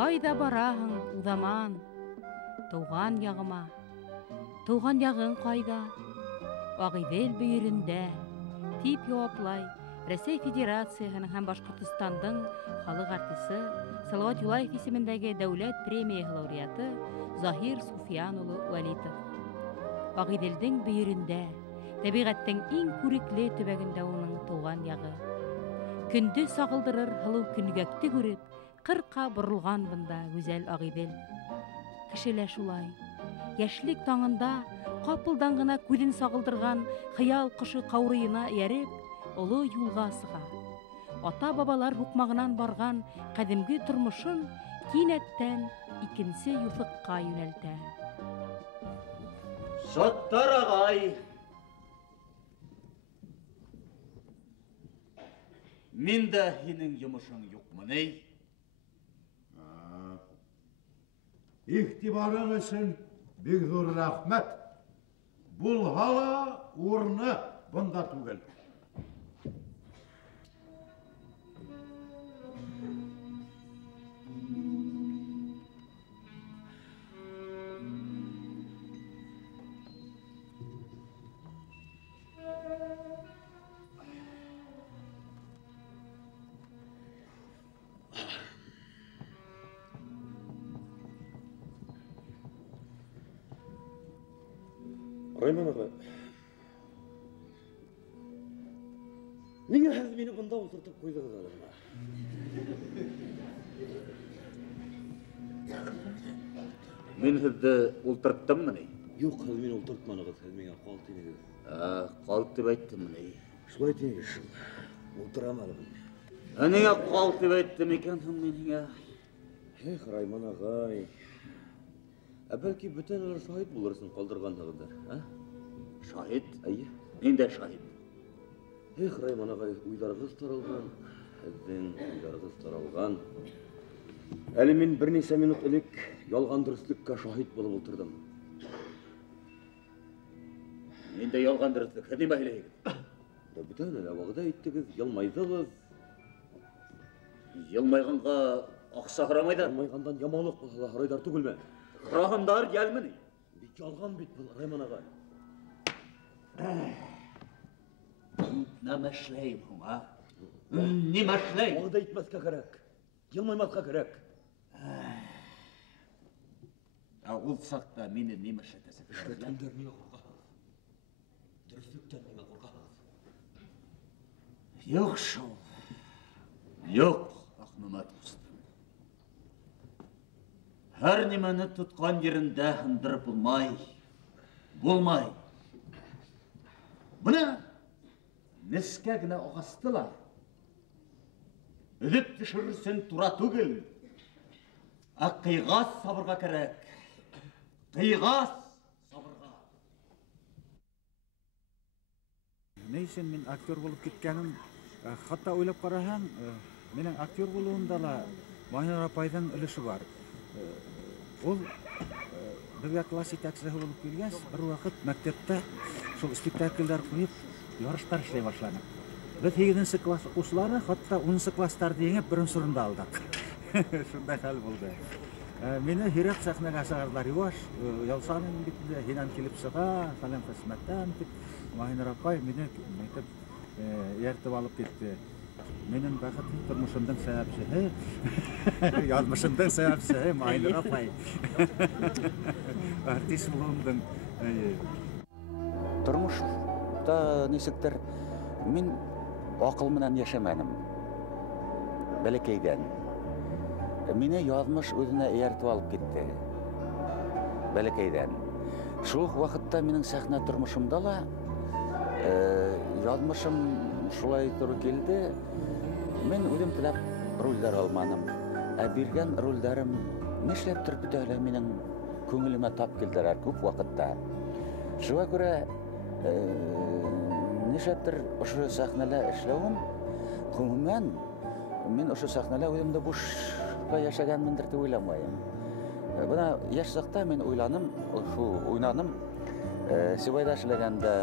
Қайда бараһың, уҙаман, тыуған яғыма? Тыуған яғың ҡайда? Ағиҙел бөйөрөндә, тип яуаплай Рәсәй Федерацияһының һәм Башҡортостандың халыҡ артисы Салауат Юлаев исемендәге дәүләт премияһы лауреаты Заһир Суфиян улы Вәлитов. Ағиҙелдең бөйөрөндә, тәбиғәттең иң күрекле төбәгендә уның тыуған яғы. Көндө сағылдырыр һылыу көнгәкте күреп, ҡырҡа боролған бында гүзәл Ағиҙел. Кешелә шулай, йәшлек таңында ҡапылдан ғына күҙен сағылдырған хыял ҡошо ҡаурыйына эйәреп, оло юлға сыға. Ата-бабалар һуҡмағынан барған ҡәҙимге тормошон кинәттән икенсе юҫыҡҡа йүнәлтә. Саттар ағай! Мин дә һинең йомошоң юҡмы ни? İhtibarın için bir dur rahmet. Bulha la urnu bunda түгел. Райман аға, неге һеҙ мені бында ултыртып ҡуйҙығыҙ алырға? Мин һеҙҙе ултырттыммы ни? Юҡ, һеҙ мине ултыртманығыҙ, һеҙ миңә ҡал тинегеҙ. Ҡал тип әйттемме ни? Шулай тинегеҙ шул, ултырам әле бында. Ниңә ҡал тип әйттем икән һуң мин һиңә? Эх, Райман ағай, бәлки бөтен әле шаһит булырсың ҡалдырғанһығыҙҙар, а? Шаһит? Әйе. Ниндәй шаһит? Эх, Райман ағай, уйҙарығыҙ таралған, һеҙҙең уйҙарығыҙ таралған. Әле мин бер нисә минут элек ялған дөрөҫлөккә шаһит булып ултырҙым. Ниндәй ялған дөрөҫлөк? Һеҙ нимә һөйләйһегеҙ? Бөтен әле вәғәҙә иттегеҙ, йылмайҙығыҙ. Йылмайғанға аҡса һорамайҙар. Йылмайғандан яманлыҡ булһа ла һорайҙар түгелме? Һораһындар, йәлме ни? Бик ялған бит был, Райман ағай. Нимә эшләйем һуң, а? Нимә эшләйем? Вәғәҙә итмәҫкә кәрәк. Йылмаймаҫҡа кәрәк. Ул саҡта мине нимә эшләтәсәк? Эшләткәндәр миңә ҡурҡаһығыҙ. Дөрөҫлөктән миңә ҡурҡаһығыҙ. Юҡ шул. Юҡ, Ахмамат ҡустым. Һәр нимәне тотҡан ерендә һындырып булмай. Булмай. Бына нескә генә ағастылар. Өҙөп төшөрөрсөн тура түгел. Ҡыйғас сабырға кәрәк. Ҡыйғас сабырға. Ни өсөн мин актер булып киткәнем, хатта уйлап ҡараһаң, минең актер булыуымда ла Маһинур апайҙың өлөшө бар. Ул беҙгә класс етәксеһе булып килгәс, бер ваҡыт мәктәптә шул спектакльдәр ҡуйып, ярыштар эшләй башланыҡ. Беҙ 8-нче класс уҡыусылары, хатта 10-нчы кластарҙы еңеп, беренсе урында алдыҡ. Шундай хәл булды. Мине һирәк сәхнәгә сығарҙылар, юаш, Ялсаның битендә һинән килеп сыға, фәлән хеҙмәттән тип, Маһинур апай мине эйәртеп алып китте. Минең бәхетле тормошомдың сәбәпсеһе, яҙмышымдың сәбәпсеһе Маһинур апай. Артист булыуымдың. Тормошта нисектер Мин акыл менән яшәмәнем. Бәләкәйдән. Мине язмыш үзенә ияртеп алып китте. Бәләкәйдән. Шул ук вакытта минең сәхнә тормышымда ла язмышым шулай туры килде. Мин үзем теләп рольләр алманым. Ә биргән рольләрем нишләптер бөтә әле минең күңелемә тап килделәр күп вакытта. Шуңа күрә нишләптер ошо сәхнәлә эшләвем гомумән мин ошо сәхнәлә үземдә бушка яшәгәнмендер дип уйламыйм. Бuna яшь сакта мин уйнаным. Сибайда эшләгәндә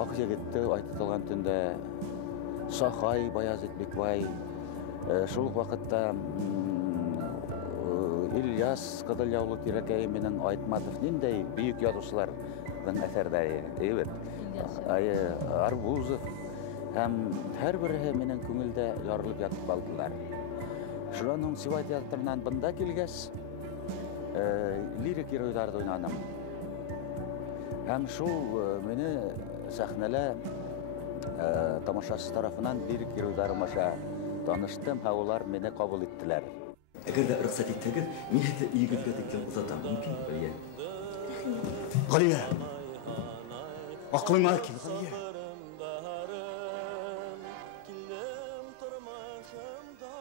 Ак егетте айтылган төндә Сахай, Баязит Бикбай, шул вакытта Ильяс Кыдылъяулы Тирәкәй менен Айтматов ниндәй бөек язучыларның әсәрләре, әйбәт. Арбузов һәм һәрберсе минең күңелдә ярылып ятып калдылар. Шуның Сибай театрынан бында килгәс, лирик геройларда уйнаным. Һәм шул мине сәхнәлә тамашасы тарафынан лирик геройларым аша таныштым, һәм улар мине кабул иттеләр. Әгәр дә рөхсәт итсәгез, мин һеҙҙе өйөгөҙгә тиклем озатам, мөмкин, Ғалия? Ғалия! Аҡлыңа кил, Ғалия!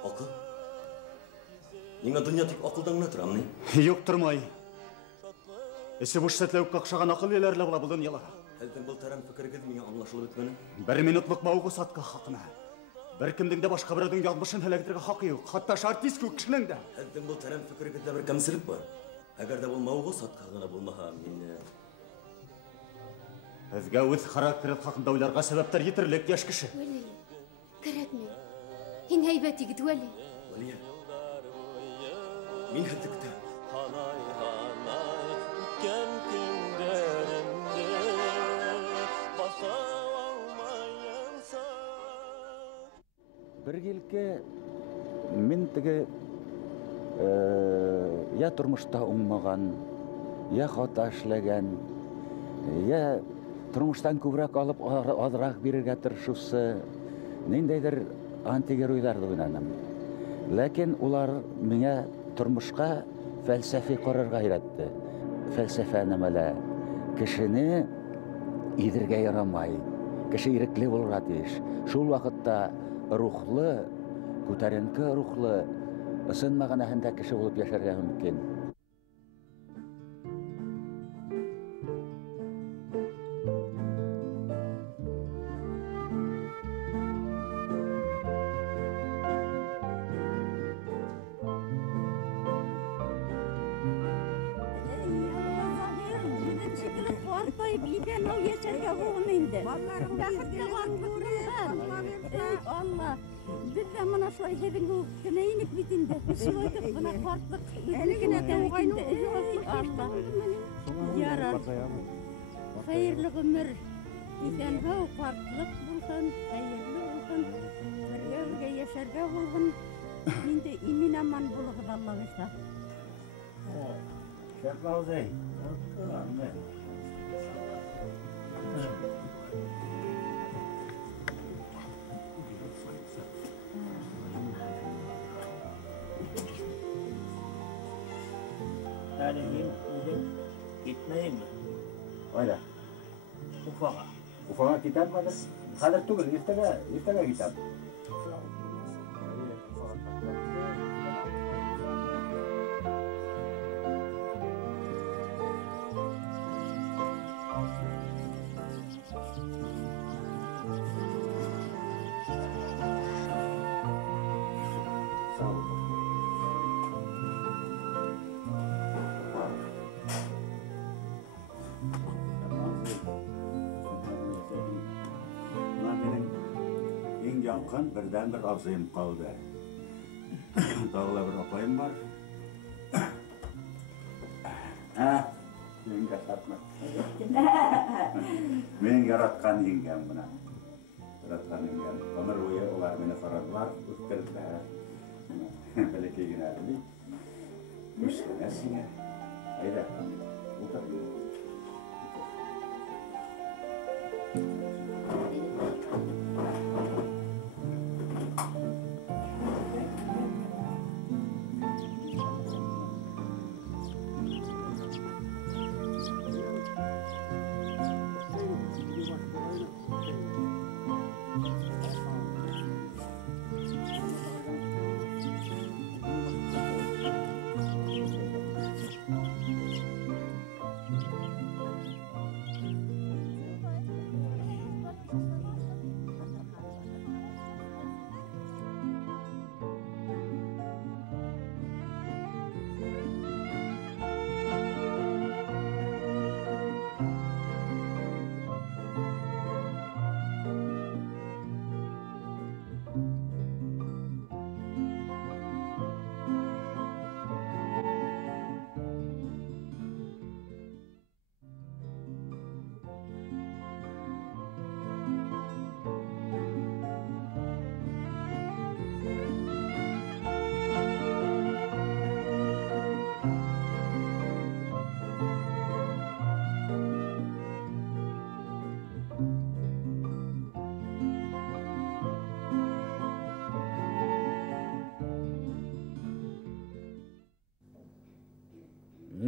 Аҡыл? Ниңә донъя тик аҡылдан гына торамы ни? Юҡ, тормай. Эсе буш сәтләүек ҡаҡшаған аҡыл ияләре була был донъяла. Һеҙҙең был тәрән фекерегеҙ миңә аңлашылып бөтмәне. Бер минутлыҡ бауғы сатҡа хаҡына. Бер кемдең дә башҡа берәүҙең яҙмышын һәләгетергә хаҡы юҡ. Хатта артист кеүек кешенең дә. Һеҙҙең был тәрән фекерегеҙҙә бер кәмселек бар. Әгәр дә был мауығыҙ сатҡа ғына булмаһа, мин... Һеҙгә үҙ характеры хаҡында уйларға сәбәптәр етерлек йәш кеше. Вәли, кәрәкмәй. Һин һәйбәт егет, Вәли. Вәлиә, мин һеҙҙе көтәм. Бер елке мин теге я тормышта уңмаған, я хата эшләгән, я тормыштан күбрәк алып аҙыраҡ бирергә тырышыусы ниндәйҙер антигеройҙарҙы уйнаным. Ләкин улар миңә тормошҡа фәлсәфи ҡарарға өйрәтте. Фәлсәфә нәмәлә кешене иҙергә ярамай, кеше ирекле булырға тейеш. Шул ваҡытта рухлы, күтәренке рухлы, ысын мәғәнәһендә кеше булып йәшәргә мөмкин. Allah, biz de bana şöyle hedin bu güneynik bitinde. Şöyle bana farklı güneyine de bitinde. Allah, yarar. Hayırlı ömür. İzen bu farklılık bulsun, hayırlı olsun. Birge yaşarga bulsun. Şimdi imin aman bulur Allah işte. Şefal Zey. Tarihin uzun gitmeyeyim mi? Öyle. Ufağa. Ufağa kitap mıdır? Kadir tugul, irtega kitap. Yankan birden bir azayım kaldı. Dağla bir apayım var. Yenge satma. Ben yaratkan yengem buna. Yaratkan yengem. Ömür boyu olar beni soradılar. Üstlerdiler. Belki yine öyle. Üstlersin ya. Haydi. Otur.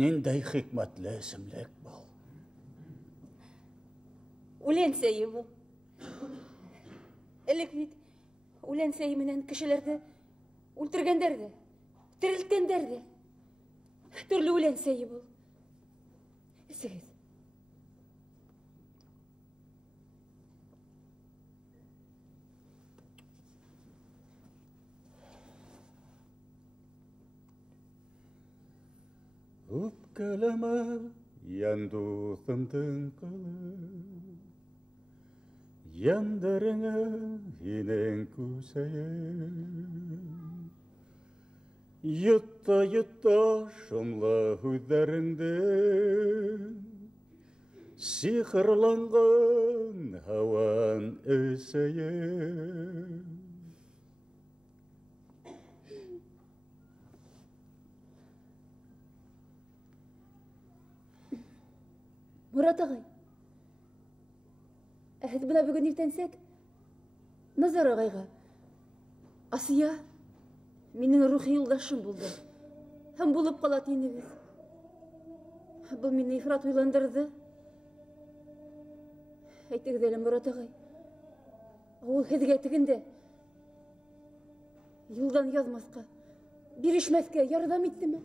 Ниндәй хикмәтле исемлек был. Үлән сәйе был. Элек бит үлән сәйе менән кешеләрде үлтергәндәрде, терелткәндәрде. Төрле үлән сәйе был. Эсегез. Үпкәләмә яндусымдың кылы, яндырыңа һинең күсәйем. Йотта шомлы һүҙҙәреңде, сихырланған һауан эсәйем. Мурат ағай, һеҙ бына бөгөн иртәнсәк Назар ағайға Асия минең рухи юлдашым булды. Һәм булып ҡала тинегеҙ. Был мине ифрат уйландырҙы. Әйтегеҙ әле, Мурат ағай, ул һеҙгә тегендә юлдан яҙмаҫҡа, бирешмәҫкә ярҙам иттеме?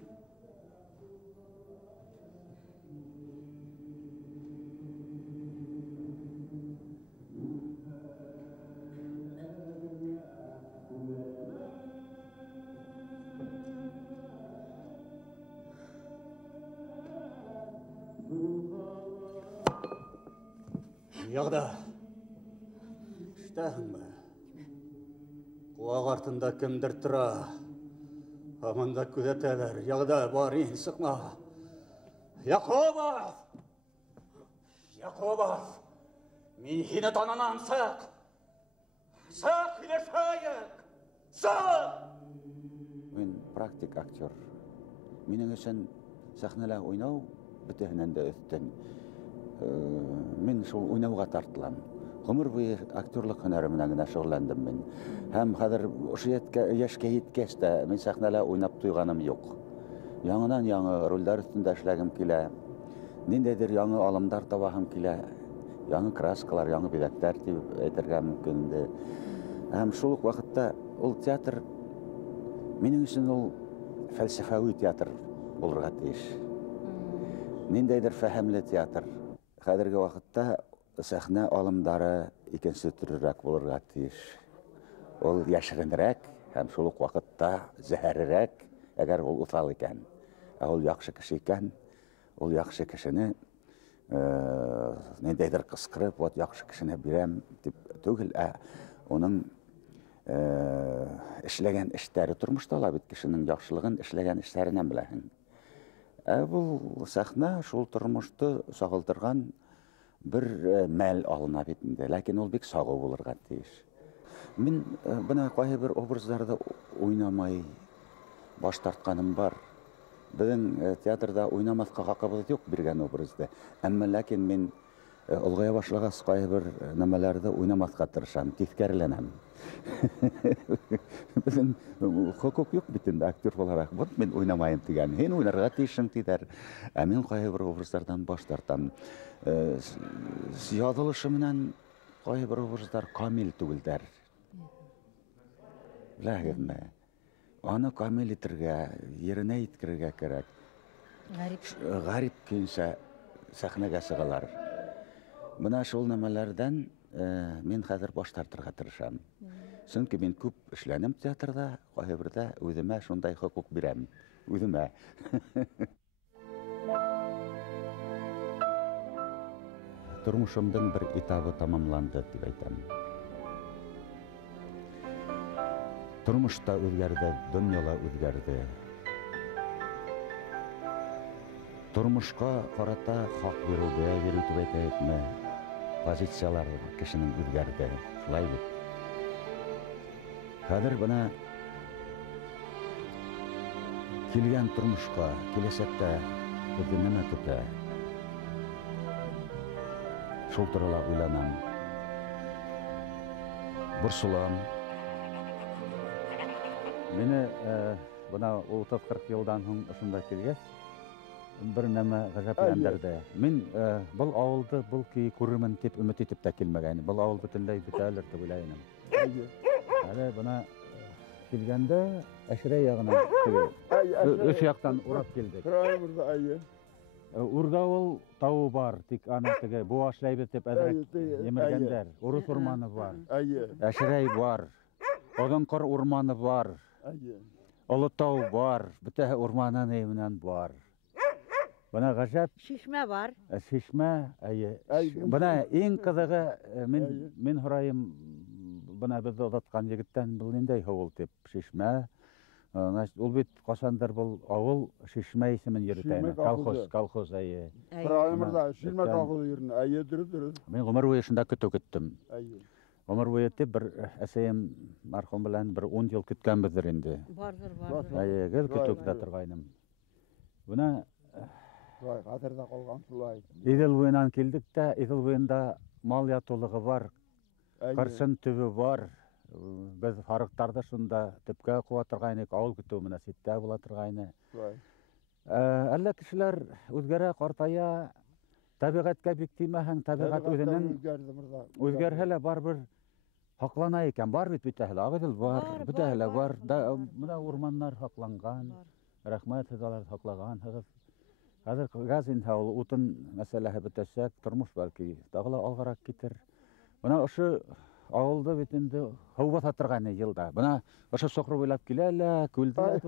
Яғда, іштәһіңмі? Құлақ артында кімдір тұра. Аманда күзәтәләр. Яғда, барин, сықма. Яқобов! Яқобов! Мин һине тананам, сақ! Сақ, һөйләшәйек! Сақ! Мин практик актер. Минең өсөн сәхнәлә уйнау бөтәһенән дә өҫтөн. Мин шул уйнауға тартылам. Ғүмер буйы актерлык һөнәре менән генә шөғөлләндем мин. Һәм хәҙер ошо йәшкә еткәс тә мин сәхнәлә уйнап туйғаным юҡ. Яңынан яңы ролдәр өҫтөндә эшләгем килә. Ниндәйҙер яңы алымдар табаһым килә. Яңы краскалар, яңы биҙәктәр тип әйтергә мөмкин инде. Һәм шул уҡ ваҡытта ул театр минең өсөн ул фәлсәфәүи театр булырға тейеш. Ниндәйҙер фәһемле театр. Хәҙерге ваҡытта сәхнә алымдары икенсе төрөрәк булырға тейеш. Ул йәшеренерәк һәм шул уҡ ваҡытта зәһәрерәк, әгәр ул уҫал икән. Ә ул яҡшы кеше икән, ул яҡшы кешене ниндәйҙер ҡысҡырып, вот яҡшы кешене бирәм тип түгел, ә уның эшләгән эштәре тормошта ла бит кешенең яҡшылығын эшләгән эштәренән беләһең. Бұл сәхнә шул тормошты сағылдырған бір мәл алына бит инде, ләкин ул бик сағыу булырға тейеш. Мин бына ҡайһы бер образдарҙы уйнамай баш тартҡаным бар. Беҙҙең театрда уйнамаҫҡа хаҡыбыҙ юҡ биргән образды. Әммә ләкин мин олғая башлағас ҡайһы бер нәмәләрҙе уйнамаҫҡа тырышам, тиҫкәреләнәм. Беҙҙең хоҡуҡ юҡ бит инде актер булараҡ. Вот мин уйнамайым тигән. Һин уйнарға тейешһең тиҙәр. Ә мин ҡайһы бер образдарҙан баш тартам. Яҙылышы менән ҡайһы бер образдар камил түгелдәр. Беләһегеҙме? Аны камил итергә, еренә еткерергә кәрәк. Ғәрип көйөнсә сәхнәгә сығалар. Бына шул нәмәләрҙән мин хәҙер баш тартырға тырышам. Сөнки мин күп эшләнем театрда, ҡайһы берҙә үҙемә шундай хоҡуҡ бирәм. Үҙемә. Тормошомдың бер этабы тамамланды тип әйтәм. Тормошта үҙгәрҙе, донъяла үҙгәрҙе. Тормошҡа ҡарата хаҡ биреүгә бирү тип әйтәйекме? Позициялар кешенең үҙгәрҙе. Шулай бит. Хәҙер бына килгән тормошҡа, киләсәктә беҙҙе нимә көтә? Шул турала уйланам. Борсолам. Мине бына 30-40 йылдан һуң ошонда килгәс, bir nima g'azablantirdi. Men bu avulda bu ki ko'raman deb umid etib ta kelmagan. Bu avul butunlay bitalar deb o'ylayman. Hali buna kelganda ashra yog'ini o'sha yoqdan urab keldik. Urda ol tavu var, tik ana tege bu ashlaydi deb yemirganlar. Urus urmani var. Ashray var. Odankor urmani var. Olutau var. Bütün urmanın evinden var. Bana gazap. Şişme var. Şişme. Bana en kızığı men hurayım bana biz odatkan yigitten bildiğinde havul tip şişme. Ol bit kasandır bol avul şişme ismin yürüteyim. Kalkoz ayı. Pırayımırda şişme kalkoz yürüne. Ayı dürüp. Ben Ömer boyuşunda kütü küttüm. Ömer boyutte bir eseyim marhum bilen bir 10 yıl kütken bizdir indi. Vardır. Ayı gel kütü kütürgayным. Buna Hatırda kalgan sulay. İdil boyundan keldik de İdil boyunda mal yatılığı var. Kırsın tübü var. Biz harıktarda şunda tüpke kuvatırgaynek, avul kütüğümüne sitte bulatırgayne. Alla kişiler özgere kortaya tabiqatga bektimahan, tabiqat özünün özgerhele bar bir haqlana eken, bar bit bitahla, ağıdıl var, bitahla var. Buna ormanlar haqlangan, rahmet edalar haqlagan. Hazır gazin havlu utun meselehe bitesek, turmuş belki, dağla algarak gitir. Buna şu avulda bitinde hava tatırgayne yılda. Buna şu sokru boylap kelele, kölde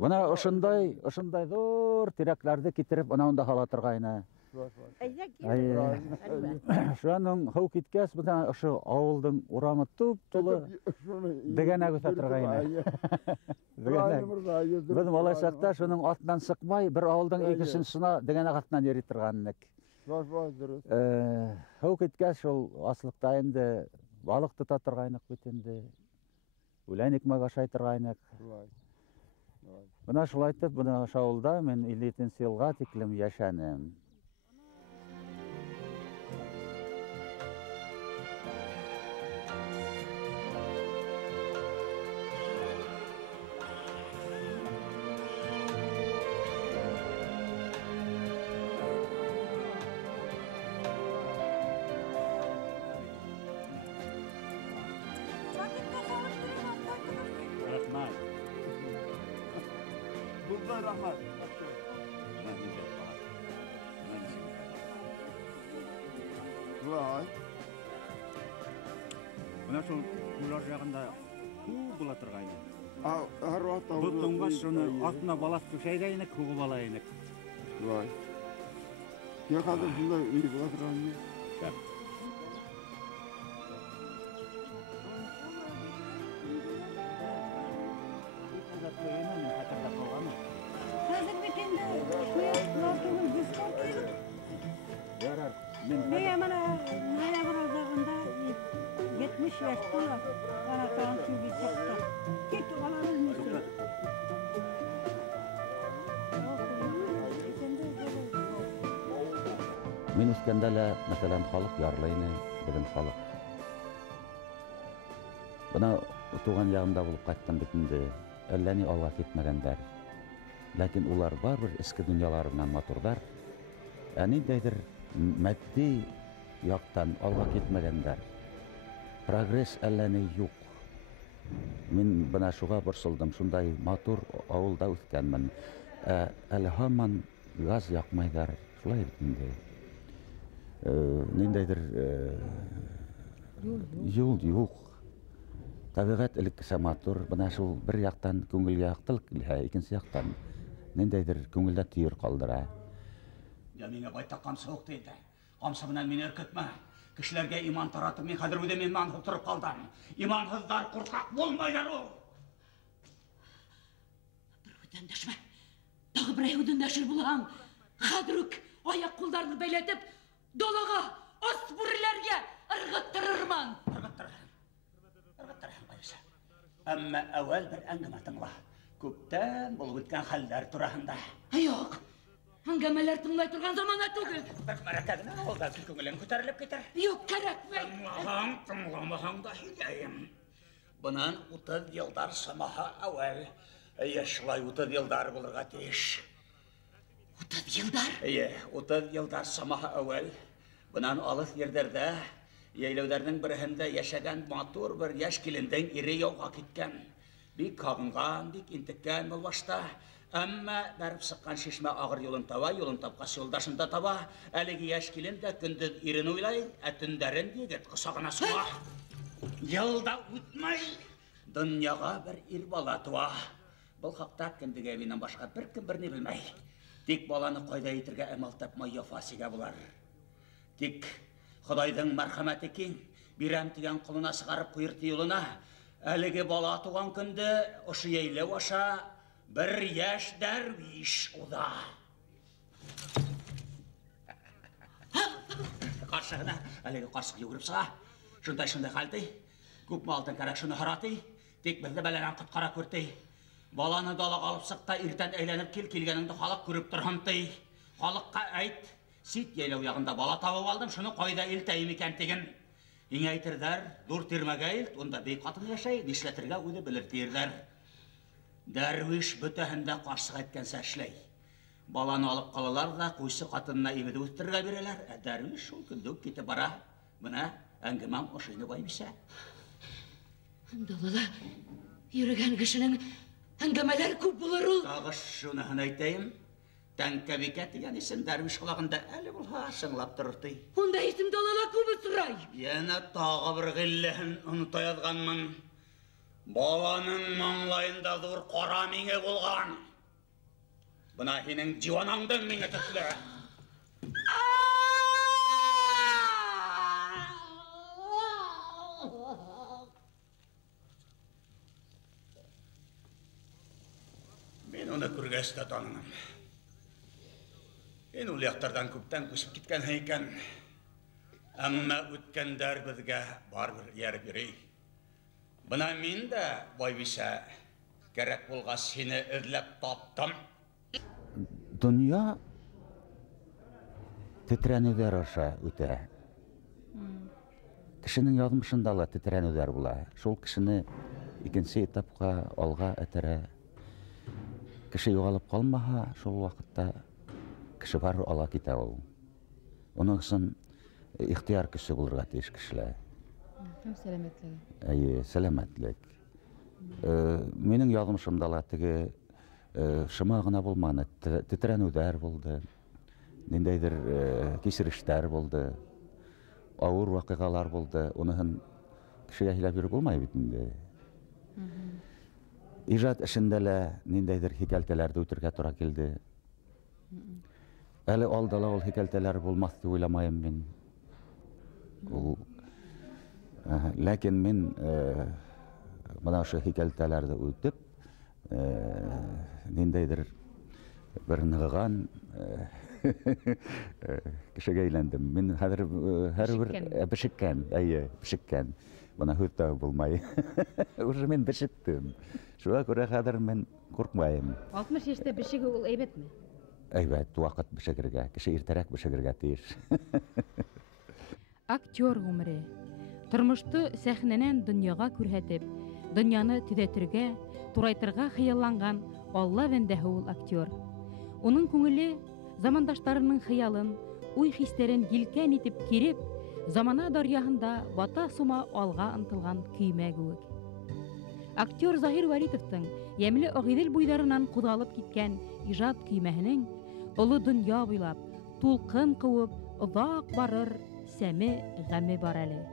buna ошундай зор тирәкләрде китереп ана онда халатыргайны. Шуның хау киткәс бuna ошо авылдың урамы туп-тулы дегенәгә татыргайны. Без малайсакта шуның артынан сыкмай бер авылдың икесен сына дегенәгә артынан йөри торганнык. Хау киткәс шул аслыкта инде балык тота торгайнык бит инде. Үләник мага шайтыргайнык. Бuna шулай итеп, бuna шаулда мен 50-нче елга тиклем яшәнем. Rahmat. Vay. Buna şol kular jagında ku bulatırgayны. Har vaqt bu toңгаш şunu atına balas düşeydeynik, ku balaynik. Vay. Ya hazır şunda iyi bulatırgayны. Hazır bitinde şuya diskont koyduk. Ben mana noyabr'da 70 yaş to'la. Ana tan shu bitda. Ket olarız mı? Men iskandala masalan xalq yarlayını bilen xalq. Buna tuğan yağımda bulup qayttan bitinde әлләни алга кетмәгәннәр. Ләкин улар барбер эске дөньяларыннан матурдар. Ниндәйдер матди яктан алга кетмәгәннәр. Прогресс әлләни юк. Мин бына шуга борсылдым, шундай матур авылда үскәнмен. Әле һаман газ якмайдар, шулай инде. Ниндәйдер юл юк. Табигать элеккесе матур, бына шул бер яктан күңелгә яктылык килә, икенче яктан ниндәйдер күңелдә түйер калдыра. Я миңа байтак камсылык дейди. Камсы менән мине өркөтмә. Кешеләргә иман таратып, мин хәзер үзе иман утырып калдым. Имансыздар куркак булмайлар ул. Бер өндәшмә. Тагы бер өндәшер булам. Хәзер үк аяк кулларны бәйләтеп, долага, ас бүреләргә ыргыттырырман. Әмма әвәл бер әңгәмә тыңла. Күптән булып үткән хәлләр тураһында. Юк. Әңгәмәләр тыңлай торган замана түгел. Бер мәрәкәдә алда күңелең күтәрелеп китер. Юк, кирәкмәй. Тыңламаһаң да һөйләйем. Бунан 30 елдар самаһа әвәл Шулай 30 елдар булырга тиеш. 30 елдар? 30 елдар самаһы әүвәл. Бунан алыс ерләрдә, яйлауларның берһендә яшәгән матур бер яшь килендән ире яуга киткән. Бик кагынган, бик интеккән ул башта. Әмма бәреп сыккан шишмә агыр юлын таба, юлын тапкас юлдашын да таба. Әлеге яшь килен дә көндез ирен уйлай, төндәрен егет кысагына суга. Елда үтмәй, дөньяга бер ир бала туа. Бұл хакта кемдегә миннән башка беркем берни белмәй. Тик баланы кайда итергә әмал тапмай яфасыга булар. Тик Худайдың мәрхәмәте киң, бирәм дигән кулына сыгарып куйырты юлына. Әлеге бала туган көндә ошы яйлау аша бер яшь дәрвиш уда. Каршыгына әлеге карсык йөгереп сыга. Шундай хәлди. Күп малдан кәрәк шуны һараты. Тик безне бәләнән коткара күрте. Баланы далага алып сыкта, иртән әйләнеп килгәнеңдә халык күреп торганты. Халыкка әйт, сит яйлау ягында бала табып алдым, шуны кайда илтәйм икән тиген. Иң әйтердәр, дур тирмәгә илт, онда бик катын яшәй, нишләтергә үзе белер тиерләр. Дәрвиш бөтәһендә каршыга әйткәнсә эшләй. Баланы алып калалар да, куйсы катынына имеде үттерергә бирәләр. Дәрвиш шул көндә үк китеп бара. Менә әңгәмәм ошыйны байбиса. Далала йөргән кешенең әңгәмәләр күп булыр ул. Тагы шуныһын әйтәйем. Тәңкәбикә дигән исем дәрвиш колагында әле булһа шыңлап торыр ти. Онда исем далала күп сорай. Яна тагы бер гилләһен оныта язганмын. Баланың маңлайында зур кара миңе булган. Бuna һинең диванаңдың миңе төсле. Мен оны күргәч тә таныным. Ин ул яктардан күптән күчеп киткән икән. Әмма үткәндәр безгә барбер ярып йөри. Бuna мин дә байбиса кирәк булгач сине эзләп таптым. Дөнья тетрәнүләр аша үтә. Кешенең язмышында ла тетрәнүләр була. Шул кешене икенче этапка алга әтерә. Кеше югалып калмаһа, шул вакытта кеше бар ала китә ул. Оның өчен ихтияр кеше булырга тиеш кешеләр. Һәм сәламәтлеге. Сәламәтлек. Минең язмышымда ла теге шыма гына булманы, тетрәнүләр булды. Ниндәйдер кисерештәр булды. Авыр вакыйгалар булды. Уныһын кешегә һиләп йөреп булмай бит инде. Ижад эшендә лә ниндәйдер хикәлтәләрдә үтергә туры килде. Әле алдала ул хикәлтәләр булмас дип уйламаем мин. Ләкин мин моны шу хикәлтәләрдә үтеп, ниндәйдер бер ныгыган кешегә әйләндем. Мин хәзер һәрбер бешеккән. Бuna hütte bulmayı. Уже мен бешеттем. Шуңа күрә хәзер мен куркмайым. 60 яшьтә бешеге ул әйбәтме? Әйбәт, вакыт бешегергә, кеше иртәрәк бешегергә тиеш. Актер гомере. Тормышты сәхнәнән дөньяга күрһәтеп, дөньяны төзәтергә, турайтырга хыялланган Алла бәндәһе ул актер. Уның күңеле замандаштарының хыялын, уй-хисләрен елкән итеп киреп, замана дарьяһында бата сума алга ынтылган көймә кебек. Актер Заһир Валитовтың ямьле агыйдел буйларынан кудалып киткән ижад көймәһенең олы дөнья буйлап, тулкын куып, озак барыр сәме гаме бар әле.